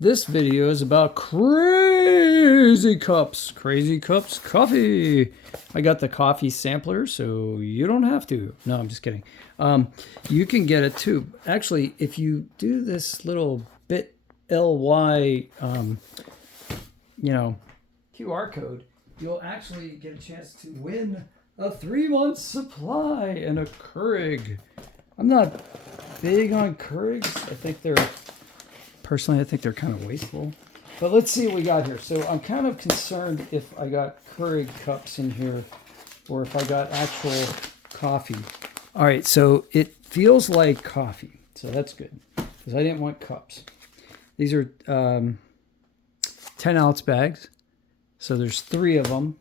This video is about Crazy Cups. Crazy Cups coffee. I got the coffee sampler, so you don't have to. No, I'm just kidding. You can get it too. Actually, if you do this little bit.ly, QR code, you'll actually get a chance to win a 3-month supply and a Keurig. I'm not big on Keurigs. Personally, I think they're kind of wasteful. But let's see what we got here. So I'm kind of concerned if I got Keurig cups in here or if I got actual coffee. All right, so it feels like coffee. So that's good because I didn't want cups. These are 10-ounce bags. So there's 3 of them.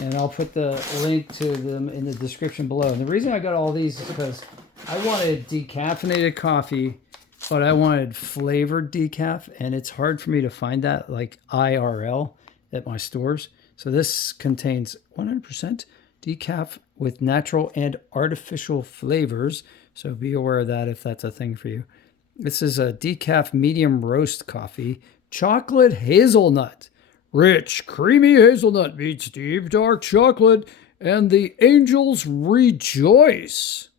And I'll put the link to them in the description below. And the reason I got all these is because I wanted decaffeinated coffee, but I wanted flavored decaf, and it's hard for me to find that like IRL at my stores. So this contains 100% decaf with natural and artificial flavors. So be aware of that if that's a thing for you. This is a decaf medium roast coffee, chocolate hazelnut. Rich, creamy hazelnut meets deep dark chocolate, and the angels rejoice.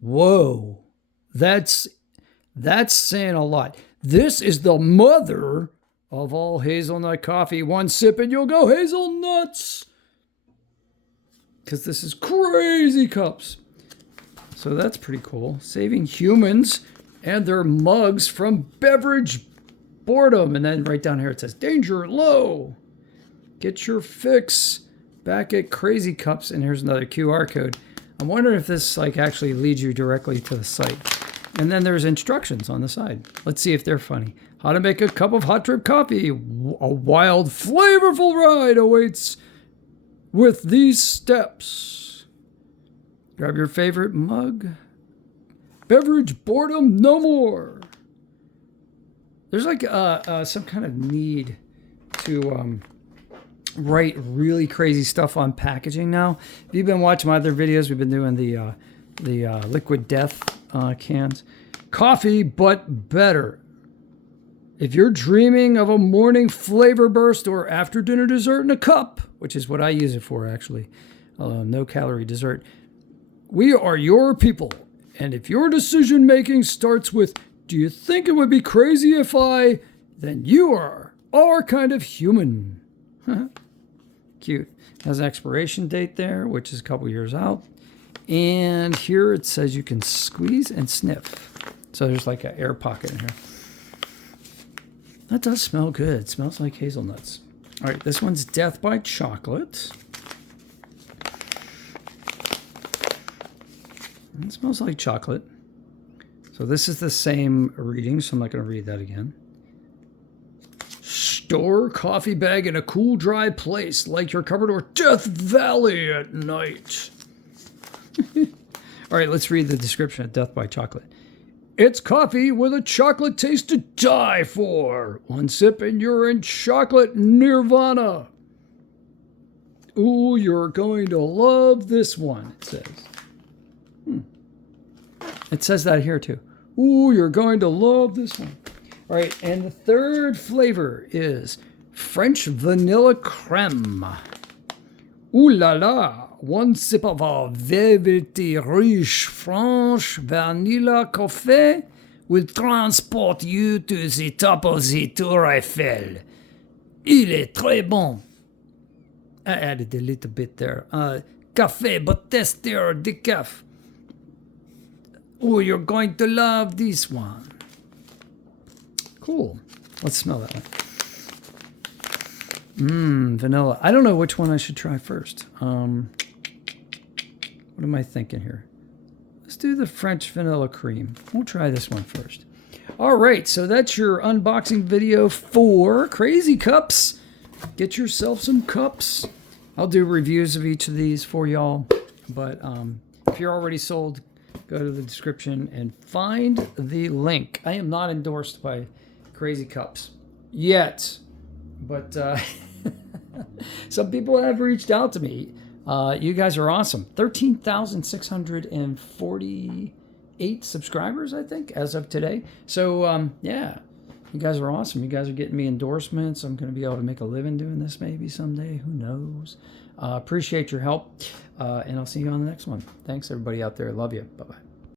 Whoa, that's saying a lot. This is the mother of all hazelnut coffee. One sip and you'll go hazelnuts. Because this is Crazy Cups. So that's pretty cool. Saving humans and their mugs from beverage boredom. And then right down here it says, danger low. Get your fix back at Crazy Cups. And here's another QR code. I'm wondering if this actually leads you directly to the site. And then there's instructions on the side. Let's see if they're funny. How to make a cup of hot drip coffee. A wild, flavorful ride awaits with these steps. Grab your favorite mug. Beverage boredom no more. There's some kind of need to write really crazy stuff on packaging now. If you've been watching my other videos, we've been doing the liquid death cans. Coffee, but better. If you're dreaming of a morning flavor burst or after dinner dessert in a cup, which is what I use it for actually, no calorie dessert, we are your people. And if your decision making starts with, do you think it would be crazy if I, then you are our kind of human. Cute. Has an expiration date there, which is a couple years out. And here it says you can squeeze and sniff. So there's like an air pocket in here. That does smell good. It smells like hazelnuts. All right, this one's Death by Chocolate. It smells like chocolate. So this is the same reading, so I'm not going to read that again. Store coffee bag in a cool, dry place like your cupboard or Death Valley at night. All right, let's read the description of Death by Chocolate. It's coffee with a chocolate taste to die for. One sip and you're in chocolate nirvana. Ooh, you're going to love this one, it says. It says that here too. Ooh, you're going to love this one. All right, and the third flavor is French vanilla creme. Ooh la la. One sip of our velvety riche French vanilla coffee will transport you to the top of the Tour Eiffel. Il est très bon. I added a little bit there. Café, but test your decaf. Oh, you're going to love this one. Cool. Let's smell that one. Vanilla. I don't know which one I should try first. What am I thinking here? Let's do the French vanilla cream. We'll try this one first. All right, so that's your unboxing video for Crazy Cups. Get yourself some cups. I'll do reviews of each of these for y'all. But if you're already sold, go to the description and find the link. I am not endorsed by Crazy Cups yet, but some people have reached out to me. You guys are awesome. 13,648 subscribers, I think, as of today. So, yeah, You guys are awesome. You guys are getting me endorsements. I'm going to be able to make a living doing this maybe someday. Who knows? Appreciate your help. And I'll see you on the next one. Thanks, everybody out there. Love you. Bye-bye.